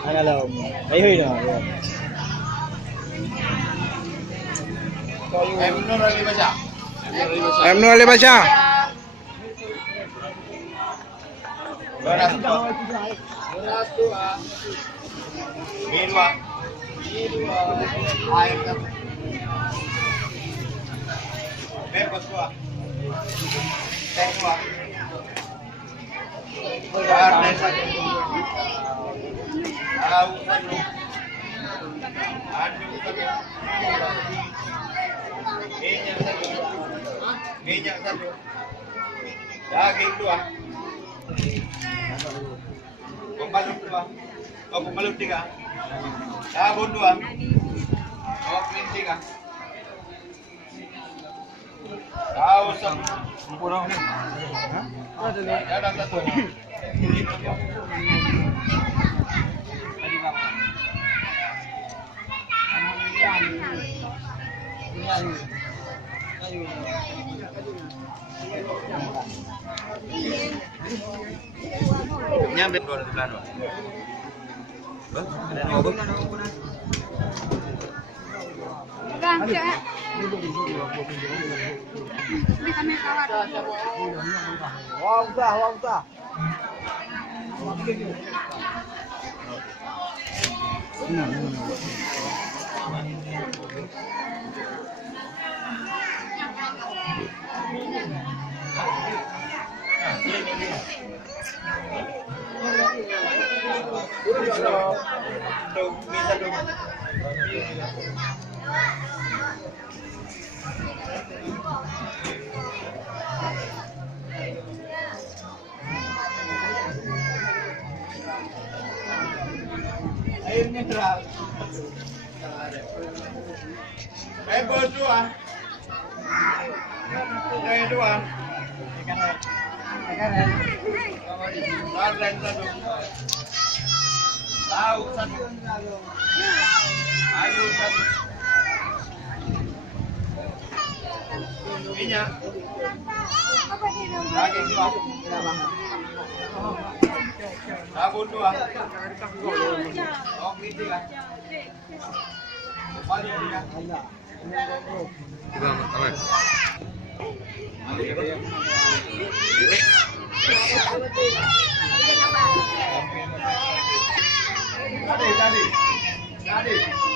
Ano lang, ay huy no. M no ba siya? Daging dua. Pembalut dua. Oh, pembalut tiga. Sabun dua. Oh, clean tiga. Tahu sempurna. Ada satu. Nyampe dua di belakang. Ada ngobong. Wah, Air mineral. Bos dua. Dua. Lain satu. Tahu satu. Ayu satu. Minyak. Daging dua. Sabun dua. Oh, tiga. Kembali tiga. Tadi.